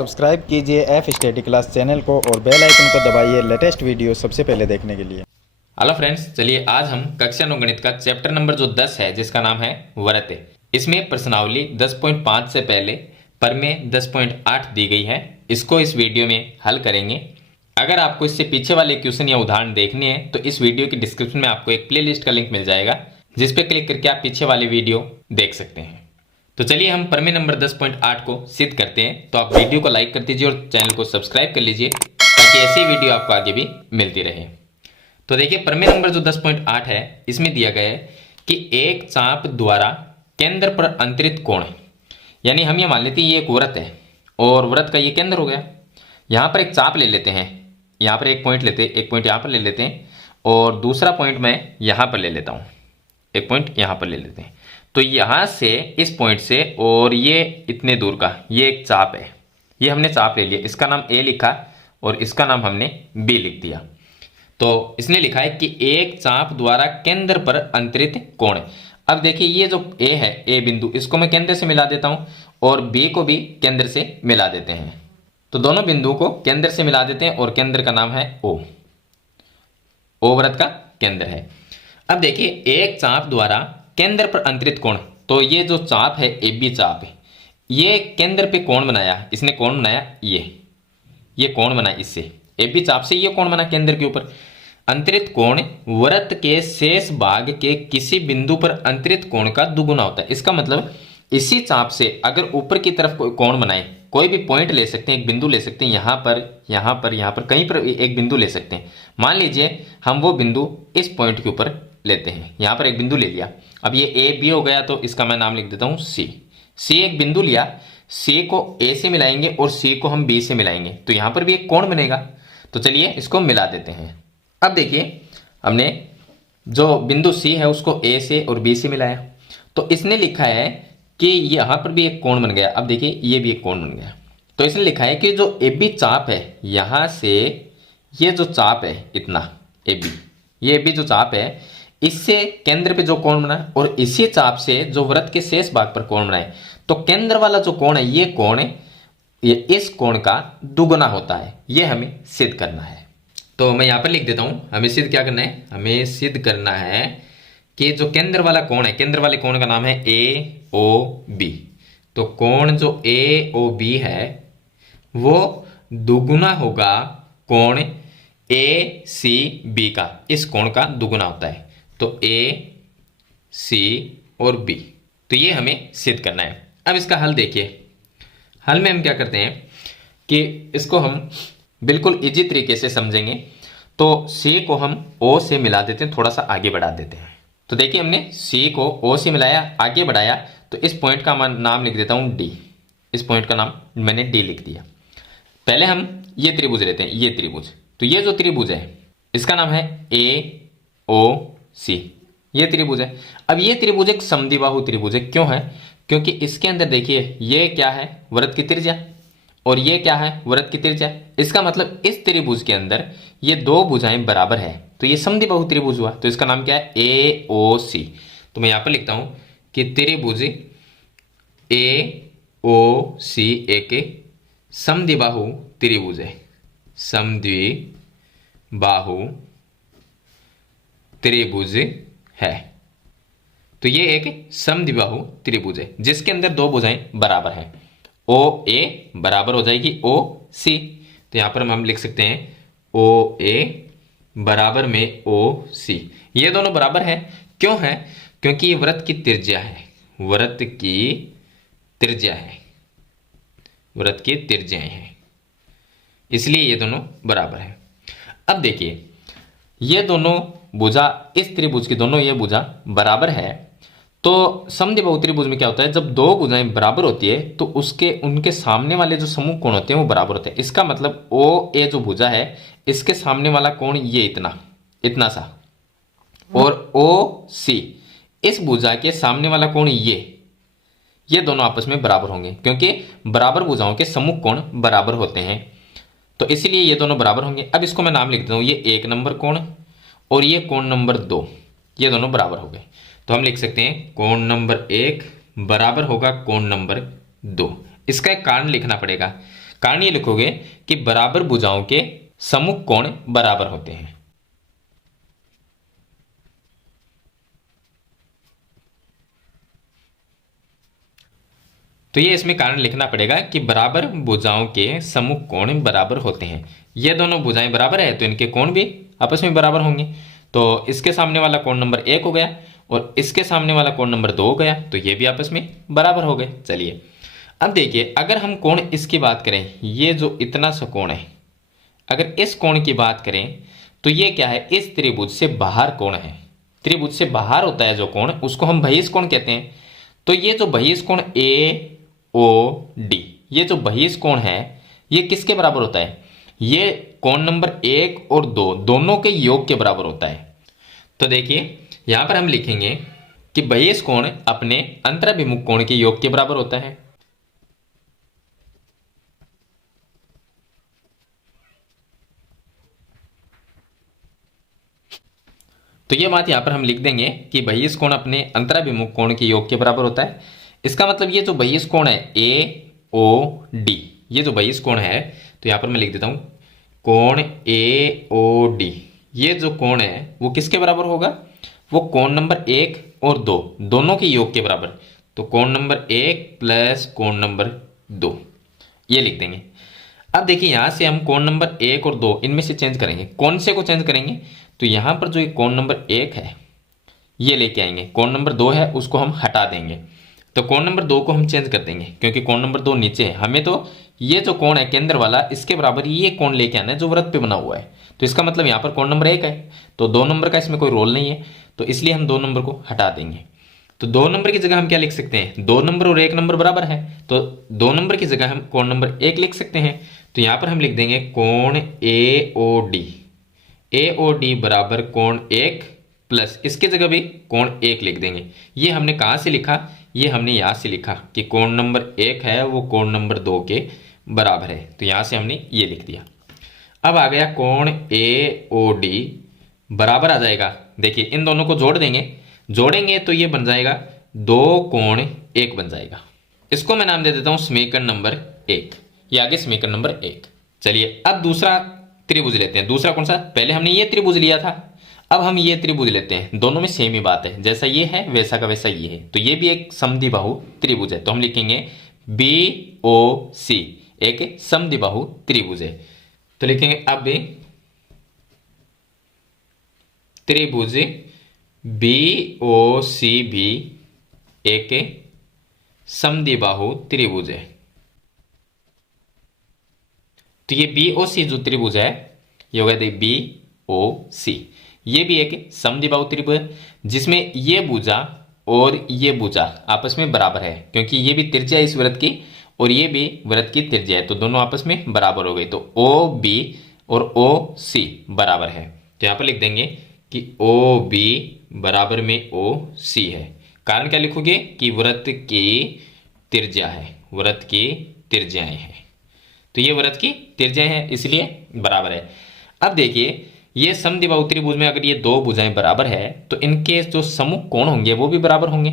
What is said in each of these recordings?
Subscribe कीजिए F study class channel को और बेल आइकन को दबाइए लेटेस्ट वीडियो सबसे पहले देखने के लिए। हेलो फ्रेंड्स, चलिए आज हम कक्षा 9 गणित का चैप्टर नंबर जो 10 है जिसका नाम है वृत्त, इसमें प्रश्नावली 10.5 से पहले प्रमेय 10.8 दी गई है। इसको इस वीडियो में हल करेंगे। अगर आपको इससे पीछे वाले क्वेश्चन या उदाहरण देखने हैं तो इस वीडियो की डिस्क्रिप्शन में आपको एक प्लेलिस्ट का लिंक मिल जाएगा जिस पे क्लिक करके आप पीछे वाले वीडियो देख सकते हैं। तो चलिए हम प्रमेय नंबर 10.8 को सिद्ध करते हैं। तो आप वीडियो को लाइक कर दीजिए और चैनल को सब्सक्राइब कर लीजिए ताकि ऐसी वीडियो आपको आगे भी मिलती रहे। तो देखिए प्रमेय नंबर जो 10.8 है इसमें दिया गया है कि एक चाप द्वारा केंद्र पर अंतरित कोण, यानी हम ये मान लेते हैं ये एक वृत्त है और वृत्त का ये केंद्र हो गया। यहाँ पर एक चाप ले लेते हैं, यहाँ पर एक पॉइंट लेते हैं, एक पॉइंट यहाँ पर ले लेते हैं और दूसरा पॉइंट मैं यहाँ पर ले लेता हूँ, एक पॉइंट यहाँ पर ले लेते हैं। तो यहाँ से इस पॉइंट से और ये इतने दूर का ये एक चाप है, ये हमने चाप ले लिया, इसका नाम ए लिखा और इसका नाम हमने बी लिख दिया। तो इसने लिखा है कि एक चाप द्वारा केंद्र पर अंतरित कोण। अब देखिए ये जो ए है, ए बिंदु, इसको मैं केंद्र से मिला देता हूं और बी को भी केंद्र से मिला देते हैं। तो दोनों बिंदुओं को केंद्र से मिला देते हैं और केंद्र का नाम है ओ, ओ वृत्त का केंद्र है। अब देखिए एक चाप द्वारा केंद्र पर अंतरित कोण, तो ये जो चाप है ए बी चाप है, ये केंद्र पे कोण बनाया, इसने कोण बनाया ये कोण बना, इससे ए बी चाप से ये कोण बना केंद्र के ऊपर। अंतरित कोण वृत्त के शेष भाग के किसी बिंदु पर अंतरित कोण का दुगुना होता है। इसका मतलब इसी चाप से अगर ऊपर की तरफ कोई कोण बनाए, कोई भी पॉइंट ले सकते हैं, एक बिंदु ले सकते हैं, यहाँ पर यहाँ पर यहाँ पर कहीं पर एक बिंदु ले सकते हैं। मान लीजिए हम वो बिंदु इस पॉइंट के ऊपर लेते हैं, यहाँ पर एक बिंदु ले लिया। अब ये ए बी हो गया तो इसका मैं नाम लिख देता हूँ सी। सी एक बिंदु लिया, सी को ए से मिलाएंगे और सी को हम बी से मिलाएंगे तो यहाँ पर भी एक कोण बनेगा। तो चलिए इसको मिला देते हैं। अब देखिए हमने जो बिंदु सी है उसको ए से और बी से मिलाया तो इसने लिखा है कि यहाँ पर भी एक कोण बन गया। अब देखिए ये भी एक कोण बन गया। तो इसने लिखा है कि जो ए बी चाप है, यहाँ से ये जो चाप है इतना ए बी, ये ए बी जो चाप है इससे केंद्र पे जो कोण बना और इसी चाप से जो वृत्त के शेष भाग पर कोण बनाए तो केंद्र वाला जो कोण है ये कोण है, ये इस कोण का दुगुना होता है। ये हमें सिद्ध करना है। तो मैं यहाँ पर लिख देता हूं, हमें सिद्ध क्या करना है, हमें सिद्ध करना है कि जो केंद्र वाला कोण है, केंद्र वाले कोण का नाम है ए ओ बी। तो कोण जो ए ओ बी है वो दुगुना होगा कोण ए सी बी का, इस कोण का दुगुना होता है। तो ए सी और बी, तो ये हमें सिद्ध करना है। अब इसका हल देखिए। हल में हम क्या करते हैं कि इसको हम बिल्कुल इजी तरीके से समझेंगे। तो सी को हम ओ से मिला देते हैं, थोड़ा सा आगे बढ़ा देते हैं। तो देखिए हमने सी को ओ से मिलाया, आगे बढ़ाया, तो इस पॉइंट का नाम लिख देता हूं डी। इस पॉइंट का नाम मैंने डी लिख दिया। पहले हम ये त्रिभुज लेते हैं, ये त्रिभुज। तो ये जो त्रिभुज है इसका नाम है ए ओ सी, ये त्रिभुज है। अब ये त्रिभुज एक समद्विबाहु त्रिभुज है। क्यों है? क्योंकि इसके अंदर देखिए ये क्या है, वृत्त की त्रिज्या, और ये क्या है, वृत्त की त्रिज्या। इसका मतलब इस त्रिभुज के अंदर ये दो भुजाएं बराबर है, तो ये समद्विबाहु त्रिभुज हुआ। तो इसका नाम क्या है, ए ओ सी। तो मैं यहां पर लिखता हूं कि त्रिभुज ए ओ सी एक समद्विबाहु त्रिभुज है, समद्विबाहु त्रिभुज है। तो ये एक समद्विबाहु त्रिभुज है जिसके अंदर दो भुजाएं बराबर हैं। ओ ए बराबर हो जाएगी ओ सी। तो यहां पर हम लिख सकते हैं ओ ए बराबर में ओ सी। ये दोनों बराबर है। क्यों है? क्योंकि ये वृत्त की त्रिज्या है, वृत्त की त्रिज्या है, वृत्त की त्रिज्याएं हैं, इसलिए ये दोनों बराबर है। अब देखिए ये दोनों भुजा, इस त्रिभुज की दोनों ये भुजा बराबर है। तो समद्विबाहु त्रिभुज में क्या होता है, जब दो भुजाएं बराबर होती है तो उनके सामने वाले जो समूह कोण होते हैं वो बराबर होते हैं। इसका मतलब ओ ए जो भुजा है इसके सामने वाला कोण ये इतना सा, और ओ सी इस भुजा के सामने वाला कोण ये दोनों आपस में बराबर होंगे क्योंकि बराबर भुजाओं के समूह कोण बराबर होते हैं। तो इसलिए ये दोनों बराबर होंगे। अब इसको मैं नाम लिख देता हूं, ये एक नंबर कोण और ये कोण नंबर 2, ये दोनों बराबर हो गए। तो हम लिख सकते हैं कोण नंबर 1 बराबर होगा कोण नंबर 2। इसका एक कारण लिखना पड़ेगा। कारण ये लिखोगे कि बराबर भुजाओं के सम्मुख कोण बराबर होते हैं। तो ये इसमें कारण लिखना पड़ेगा कि बराबर भुजाओं के सम्मुख कोण बराबर होते हैं। ये दोनों भुजाएं बराबर है तो इनके कोण भी आपस में बराबर होंगे। तो इसके सामने वाला कोण नंबर 1 हो गया और इसके सामने वाला कोण नंबर 2 हो गया, तो ये भी आपस में बराबर हो गए। चलिए अब देखिए, अगर हम कोण इसकी बात करें, ये जो इतना सा कोण है, अगर इस कोण की बात करें तो ये क्या है, इस त्रिभुज से बाहर कोण है। त्रिभुज से बाहर होता है जो कोण, उसको हम बहिष कोण कहते हैं। तो ये जो बहिष कोण ए ओ डी, ये जो बहिष कोण है ये किसके बराबर होता है, ये कोण नंबर 1 और 2 दोनों के योग के बराबर होता है। तो देखिए यहां पर हम लिखेंगे कि बहिष कोण अपने अंतराभिमुख कोण के योग के बराबर होता है। तो ये बात यहां पर हम लिख देंगे कि बहिष कोण अपने अंतराभिमुख कोण के योग के बराबर होता है। इसका मतलब ये जो बहिष कोण है ए ओ डी, ये जो बहिष कोण है, तो यहां पर मैं लिख देता हूं कोण ए ओ डी, ये जो कोण है वो किसके बराबर होगा, वो कोण नंबर 1 और 2 दोनों के योग के बराबर। तो कोण नंबर 1 प्लस कोण नंबर 2 ये लिख देंगे। अब देखिए यहां से हम कोण नंबर 1 और 2 इनमें से चेंज करेंगे। कौन से को चेंज करेंगे, तो यहां पर जो कोण नंबर 1 है ये लेके आएंगे, कोण नंबर 2 है उसको हम हटा देंगे। तो कोण नंबर 2 को हम चेंज कर देंगे क्योंकि कोण नंबर 2 नीचे है, हमें तो ये जो कोण है केंद्र वाला इसके बराबर ये कोण लेके आना है जो वृत्त पे बना हुआ है। तो इसका मतलब यहां पर कोण नंबर 1 है, तो 2 नंबर का इसमें कोई रोल नहीं है, तो इसलिए हम 2 नंबर को हटा देंगे। तो 2 नंबर की जगह हम क्या लिख सकते हैं, 2 नंबर और 1 नंबर बराबर है, तो 2 नंबर की जगह हम कोण नंबर 1 लिख सकते हैं। तो यहां पर हम लिख देंगे कोण ए ओ डी, ए ओ डी बराबर कोण 1 प्लस इसके जगह भी कोण 1 लिख देंगे। ये हमने कहां से लिखा, ये हमने यहां से लिखा कि कोण नंबर 1 है वो कोण नंबर 2 के बराबर है, तो यहां से हमने ये लिख दिया। अब आ गया कोण ए ओ डी बराबर आ जाएगा, देखिए इन दोनों को जोड़ देंगे, जोड़ेंगे तो ये बन जाएगा 2 कोण 1 बन जाएगा। इसको मैं नाम दे देता हूं समीकरण नंबर 1, ये आगे समीकरण नंबर 1। चलिए अब दूसरा त्रिभुज लेते हैं। दूसरा कौन सा, पहले हमने ये त्रिभुज लिया था, अब हम ये त्रिभुज लेते हैं। दोनों में सेम ही बात है, जैसा ये है वैसा का वैसा ये है। तो ये भी एक समद्विबाहु त्रिभुज है, तो हम लिखेंगे बी ओ सी, एक समद्विबाहु त्रिभुज है। तो लिखेंगे अब त्रिभुज बी ओ सी भी एक समद्विबाहु त्रिभुज है। तो ये बी ओ सी जो त्रिभुज है ये हो गया बी ओ सी, ये भी एक समद्विबाहु त्रिभुज है जिसमें ये भुजा और ये भुजा आपस में बराबर है, क्योंकि ये भी त्रिज्या है इस वृत्त की और ये भी वृत्त की त्रिज्या है, तो दोनों आपस में बराबर हो गई। तो ओ बी और ओ सी बराबर है, तो यहां पर लिख देंगे कि ओ बी बराबर में ओ सी है। कारण क्या लिखोगे कि वृत्त की त्रिज्या है, वृत्त की त्रिज्याएं हैं, तो ये वृत्त की त्रिज्याएं हैं इसलिए बराबर है। अब देखिए ये समद्विबाहु त्रिभुज में अगर ये दो भुजाएं बराबर है तो इनके जो सम्मुख कोण होंगे वो भी बराबर होंगे।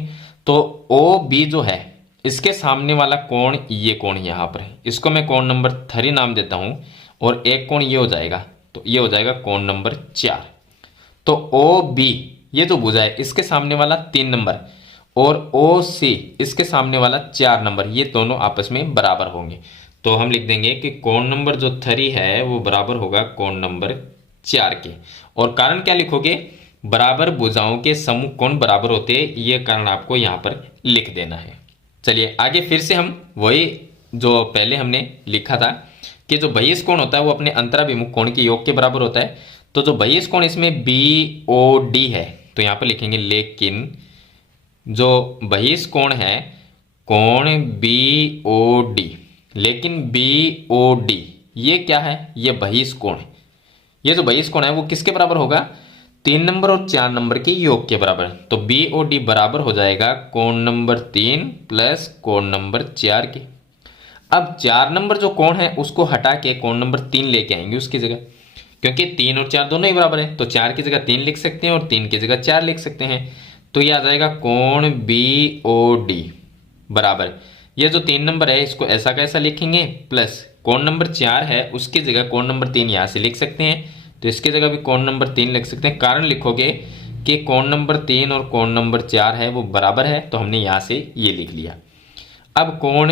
तो ओ बी जो है इसके सामने वाला कोण ये कोण यहां पर है, इसको मैं कोण नंबर 3 नाम देता हूं और एक कोण ये हो जाएगा, तो ये हो जाएगा कोण नंबर 4। तो ओ बी ये जो भुजा है इसके सामने वाला 3 नंबर और ओ सी इसके सामने वाला 4 नंबर, ये दोनों आपस में बराबर होंगे। तो हम लिख देंगे कि कोण नंबर जो 3 है वो बराबर होगा कोण नंबर 4 के। और कारण क्या लिखोगे, बराबर भुजाओं के सम्मुख कोण बराबर होते हैं, ये कारण आपको यहां पर लिख देना है। चलिए आगे फिर से हम वही जो पहले हमने लिखा था कि जो बहिष कोण होता है वो अपने अंतराभिमुख कोण के योग के बराबर होता है। तो जो बहिष कोण इसमें बी ओ डी है, तो यहां पर लिखेंगे लेकिन जो बहिष कोण है कोण बी ओ डी, लेकिन बी ओ डी ये क्या है, ये बहिष कोण है। ये जो बहिष कोण है वो किसके बराबर होगा, 3 नंबर और 4 नंबर के योग के बराबर। तो बी ओ डी बराबर हो जाएगा कोण नंबर 3 प्लस कोण नंबर 4 के। अब 4 नंबर जो कोण है उसको हटा के कोण नंबर 3 लेके आएंगे उसकी जगह, क्योंकि 3 और 4 दोनों ही बराबर है, तो 4 की जगह 3 लिख सकते हैं और 3 की जगह 4 लिख सकते हैं। तो ये आ जाएगा कोण बी ओ डी बराबर, ये जो 3 नंबर है इसको ऐसा कैसा लिखेंगे प्लस कोण नंबर 4 है उसकी जगह कोण नंबर 3 यहाँ से लिख सकते हैं, तो इसकी जगह भी कोण नंबर 3 लिख सकते हैं। कारण लिखोगे कि कोण नंबर 3 और कोण नंबर 4 है वो बराबर है, तो हमने यहाँ से ये लिख लिया। अब कोण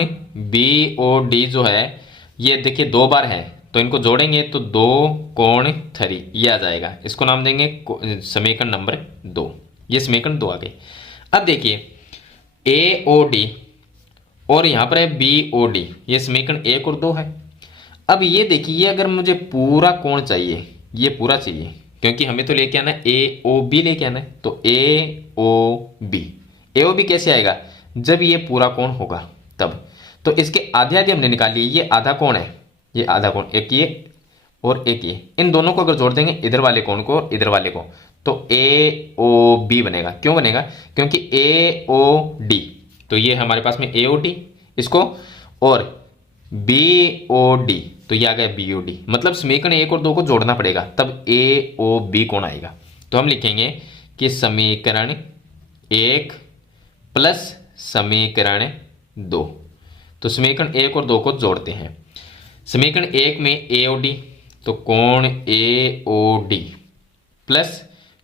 BOD जो है ये देखिए 2 बार है, तो इनको जोड़ेंगे तो 2 कोण 3 ये आ जाएगा। इसको नाम देंगे समीकरण नंबर 2। ये समीकरण 2 आ गई। अब देखिए AOD और यहाँ पर है BOD, ये समीकरण 1 और 2 है। अब ये देखिए अगर मुझे पूरा कोण चाहिए, ये पूरा चाहिए क्योंकि हमें तो लेके आना है AOB लेके आना है, तो AOB कैसे आएगा जब ये पूरा कोण होगा तब। तो इसके आधे आधे हमने निकाल लिए, ये आधा कोण है, ये आधा कोण, एक ये और एक ये, इन दोनों को अगर जोड़ देंगे इधर वाले कोण को और इधर वाले को तो AOB बनेगा। क्यों बनेगा? क्योंकि AOD तो ये हमारे पास में AOD इसको और BOD तो ये आ गया BOD, मतलब समीकरण 1 और 2 को जोड़ना पड़ेगा तब AOB कोण आएगा। तो हम लिखेंगे कि समीकरण 1 प्लस समीकरण 2, तो समीकरण 1 और 2 को जोड़ते हैं। समीकरण 1 में AOD तो कोण AOD प्लस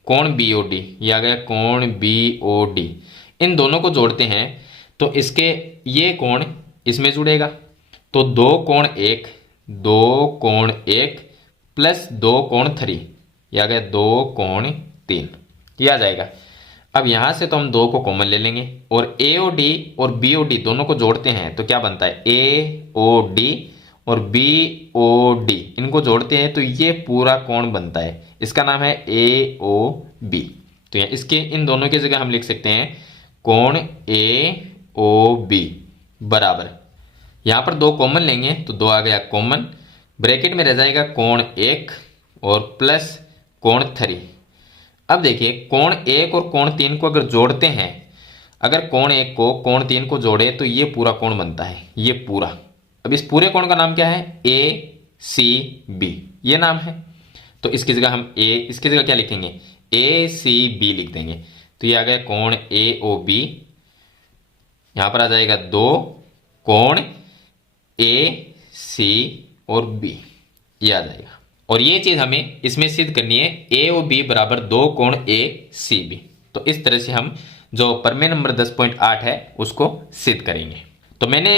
कोण BOD, ये आ गया कोण BOD, इन दोनों को जोड़ते हैं तो इसके ये कोण इसमें जुड़ेगा, तो 2 कोण 1 प्लस 2 कोण 3, ये आ गया 2 कोण 3, ये आ जाएगा। अब यहां से तो हम 2 को कॉमन ले लेंगे और AOD और BOD दोनों को जोड़ते हैं तो क्या बनता है AOD और BOD, इनको जोड़ते हैं तो ये पूरा कोण बनता है, इसका नाम है AOB। तो इसके इन दोनों की जगह हम लिख सकते हैं कोण AOB बराबर, यहां पर 2 कॉमन लेंगे तो 2 आ गया कॉमन, ब्रैकेट में रह जाएगा कोण 1 और प्लस कोण 3। अब देखिए कोण 1 और कोण 3 को अगर जोड़ते हैं, अगर कोण 1 को कोण 3 को जोड़े तो ये पूरा कोण बनता है, ये पूरा। अब इस पूरे कोण का नाम क्या है? ACB ये नाम है, तो इसकी जगह हम इसकी जगह क्या लिखेंगे? ACB लिख देंगे, तो ये आ गया कोण AOB, यहां पर आ जाएगा 2 कोण AC और B, ये आ जाएगा। और ये चीज हमें इसमें सिद्ध करनी है AOB बराबर 2 कोण ACB। तो इस तरह से हम जो प्रमेय नंबर 10.8 है उसको सिद्ध करेंगे। तो मैंने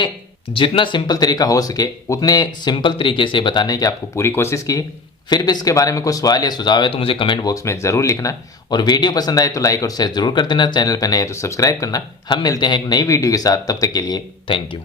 जितना सिंपल तरीका हो सके उतने सिंपल तरीके से बताने की आपको पूरी कोशिश की। फिर भी इसके बारे में कोई सवाल या सुझाव है तो मुझे कमेंट बॉक्स में जरूर लिखना, और वीडियो पसंद आए तो लाइक और शेयर जरूर कर देना, चैनल पर नए हैं तो सब्सक्राइब करना। हम मिलते हैं एक नई वीडियो के साथ, तब तक के लिए थैंक यू।